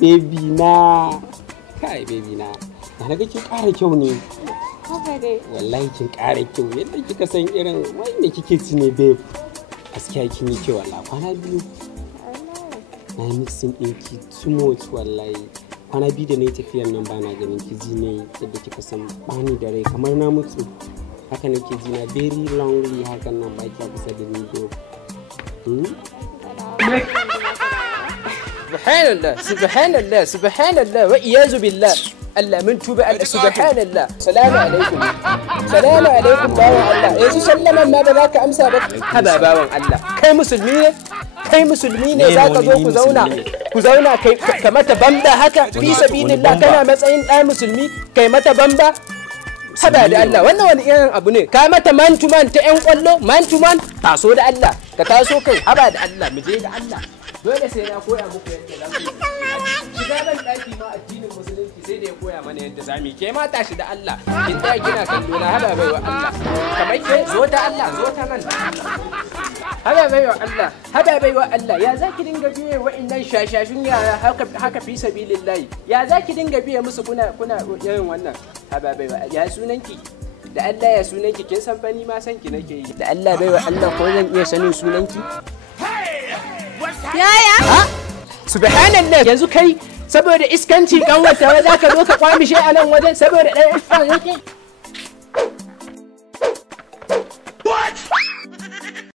Baby na. Kai baby na. Na ga kin ƙara kyau ne. Haka dai. Wallahi kin ƙara kyau. Yadda kika san irin wanda kike ci ne babe. Gaskiya kin yi kyau wallahi. Kwana biyu. Na yi mixing ɗinki too much wallahi. Kwana biyu da na yi tafiyan nan ba na ganin ki ji ne yadda kika san bani da rai kamar na mutu. Haka nake ji na very lonely hakan nan ba ki kusa da ni go. Subhanallah, subhanallah, wa iyazu billah. Allah mun tuba Allah, subhanallah. Salamu alaikum. Salamu alaikum bawan Allah. Yanzu sallaman ma ba za ka amsa ba. Haba bawan Allah. Kai musulmi ne? Kai musulmi ne za ka zo ku zauna ka mata bamba haka fi sabilillah kana matsayin ɗa musulmi kai mata bamba. Haba da Allah, wannan wani irin abu ne? Ka mata man to man ta ƴan ƙwallo, man to man, taso da Allah, ka taso kai, haba da Allah, mu je da Allah. Dole sai na koya muku yadda za mu shiga ban ɗaki ma addinin musulunci sai da ya koya mana yadda za mu yi. Ke ma tashi da Allah, kin tsaya kina kallo na haba baiwa Allah. Kamar ke zo ta Allah, zo ta nan. Haba baiwa Allah, haba baiwa Allah, ya za ki dinga biye wa'innan shashashun yara haka fi sabilillahi. Ya za ki dinga biye musu kuna irin wannan. Haba baiwa ya sunanki da Allah ya sunanki kin san fa ni ma san ki nake yi da Allah baiwa Allah ko zan iya sanin sunanki Yaya? ha subhanallah yanzu kai saboda iskanci kan wata za ka zo ka kwamishe a nan wajen saboda ɗaya iskan yake